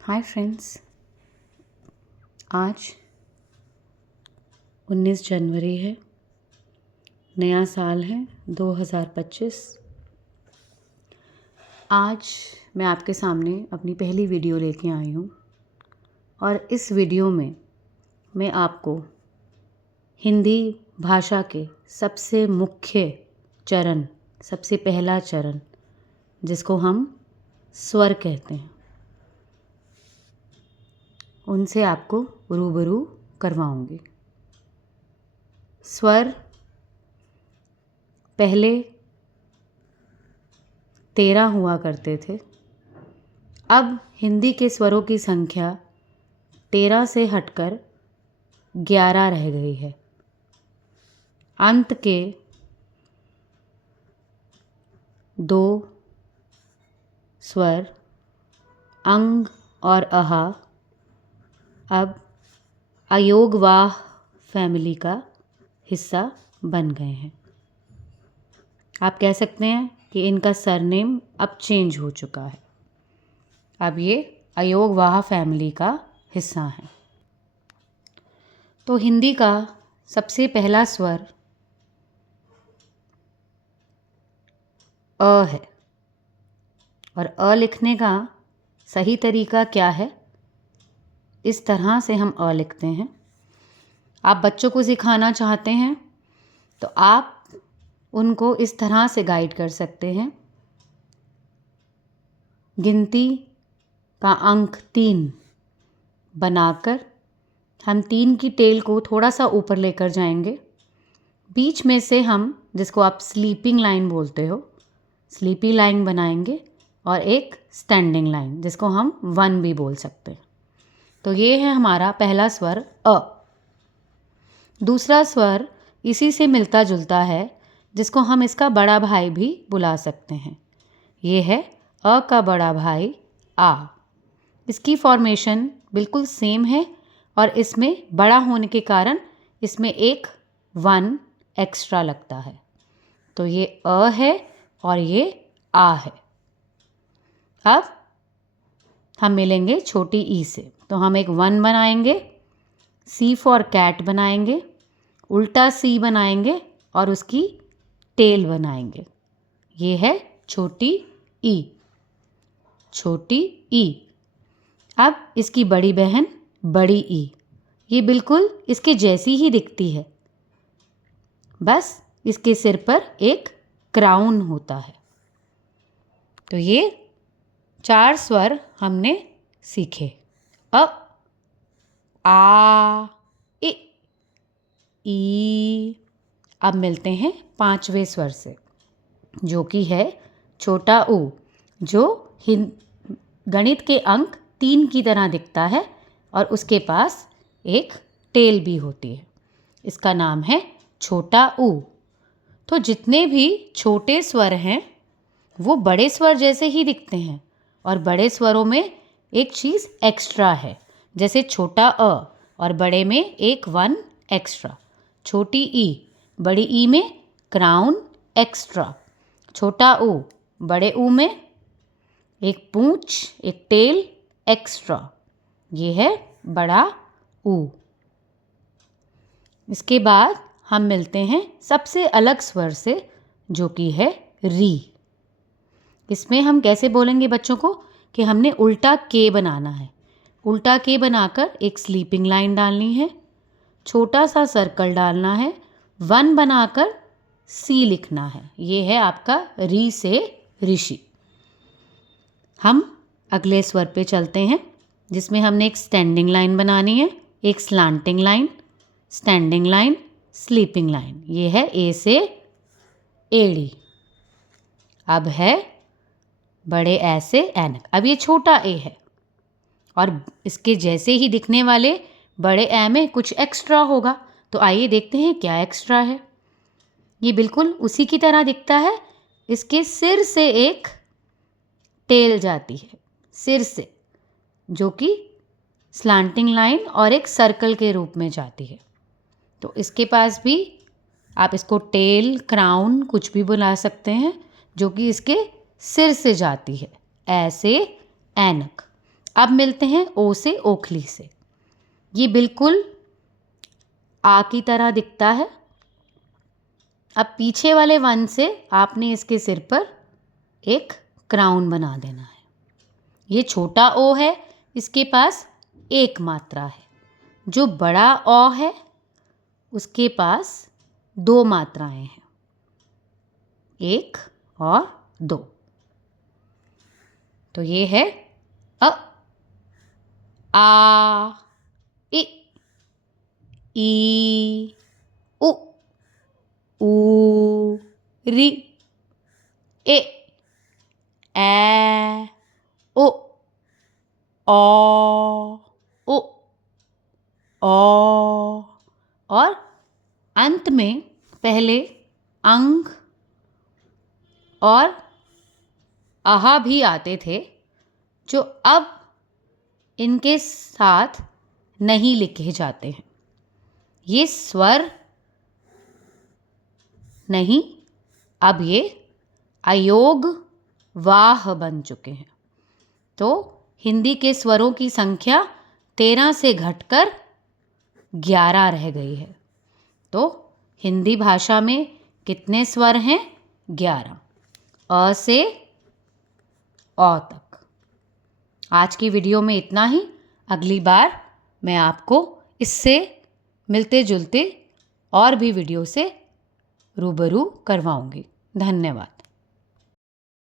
Hi friends, आज 19 जनवरी है। नया साल है 2025। आज मैं आपके सामने अपनी पहली वीडियो लेके आई हूँ और इस वीडियो में मैं आपको हिंदी भाषा के सबसे मुख्य चरण, सबसे पहला चरण जिसको हम स्वर कहते हैं, उनसे आपको रूबरू करवाऊंगी। स्वर पहले 13 हुआ करते थे। अब हिंदी के स्वरों की संख्या 13 से हटकर 11 रह गई है। अंत के 2 स्वर अंग और अहा अब अयोगवाह फैमिली का हिस्सा बन गए हैं। आप कह सकते हैं कि इनका सरनेम अब चेंज हो चुका है। अब ये अयोगवाह फैमिली का हिस्सा है। तो हिंदी का सबसे पहला स्वर अ है और अ लिखने का सही तरीका क्या है, इस तरह से हम अ लिखते हैं। आप बच्चों को सिखाना चाहते हैं तो आप उनको इस तरह से गाइड कर सकते हैं। गिनती का अंक 3 बनाकर हम 3 की टेल को थोड़ा सा ऊपर लेकर जाएंगे। बीच में से हम, जिसको आप स्लीपिंग लाइन बोलते हो, स्लीपी लाइन बनाएंगे और एक स्टैंडिंग लाइन, जिसको हम 1 भी बोल सकते हैं। तो ये है हमारा पहला स्वर अ। दूसरा स्वर इसी से मिलता जुलता है, जिसको हम इसका बड़ा भाई भी बुला सकते हैं। ये है अ का बड़ा भाई आ। इसकी फॉर्मेशन बिल्कुल सेम है और इसमें बड़ा होने के कारण इसमें एक 1 एक्स्ट्रा लगता है। तो ये अ है और ये आ है। अब हम मिलेंगे छोटी ई से, तो हम एक 1 बनाएंगे, सी फॉर कैट बनाएंगे, उल्टा सी बनाएंगे और उसकी टेल बनाएंगे। ये है छोटी ई। छोटी ई। अब इसकी बड़ी बहन बड़ी ई, ये बिल्कुल इसके जैसी ही दिखती है, बस इसके सिर पर एक क्राउन होता है। तो ये 4 स्वर हमने सीखे। अ, आ, इ, ई। अब मिलते हैं 5वें स्वर से, जो कि है छोटा ऊ, जो गणित के अंक 3 की तरह दिखता है और उसके पास एक टेल भी होती है। इसका नाम है छोटा ऊ। तो जितने भी छोटे स्वर हैं वो बड़े स्वर जैसे ही दिखते हैं और बड़े स्वरों में एक चीज़ एक्स्ट्रा है, जैसे छोटा अ और बड़े में एक 1 एक्स्ट्रा। छोटी ई, बड़ी ई में क्राउन एक्स्ट्रा। छोटा ऊ, बड़े ऊ में एक पूंछ, एक टेल एक्स्ट्रा। ये है बड़ा ऊ। इसके बाद हम मिलते हैं सबसे अलग स्वर से, जो कि है री। इसमें हम कैसे बोलेंगे बच्चों को कि हमने उल्टा के बनाना है। उल्टा के बनाकर एक स्लीपिंग लाइन डालनी है, छोटा सा सर्कल डालना है, 1 बनाकर सी लिखना है। ये है आपका री से ऋषि। हम अगले स्वर पे चलते हैं, जिसमें हमने एक स्टैंडिंग लाइन बनानी है, एक slanting line, standing line, sleeping line. ये है ए से एड़ी। अब है बड़े ए से ऐनक। अब ये छोटा ए है और इसके जैसे ही दिखने वाले बड़े ए में कुछ एक्स्ट्रा होगा। तो आइए देखते हैं क्या एक्स्ट्रा है। ये बिल्कुल उसी की तरह दिखता है। इसके सिर से एक टेल जाती है, सिर से, जो कि स्लांटिंग लाइन और एक सर्कल के रूप में जाती है। तो इसके पास भी आप इसको टेल, क्राउन कुछ भी बुला सकते हैं, जो कि इसके सिर से जाती है, ऐसे ऐनक। अब मिलते हैं ओ से ओखली से। ये बिल्कुल आ की तरह दिखता है। अब पीछे वाले वन से आपने इसके सिर पर एक क्राउन बना देना है। ये छोटा ओ है, इसके पास एक मात्रा है। जो बड़ा ओ है उसके पास दो मात्राएं हैं, एक और दो। तो ये है अ, आ, इ, ई, उ, ऊ, री, ए, ऐ, ओ, औ, उ, औ। और अंत में पहले अंग और आहा भी आते थे, जो अब इनके साथ नहीं लिखे जाते हैं। ये स्वर नहीं, अब ये अयोग वाह बन चुके हैं। तो हिंदी के स्वरों की संख्या 13 से घटकर 11 रह गई है। तो हिंदी भाषा में कितने स्वर हैं? 11। अ से औ तक। आज की वीडियो में इतना ही। अगली बार मैं आपको इससे मिलते जुलते और भी वीडियो से रूबरू करवाऊंगी। धन्यवाद।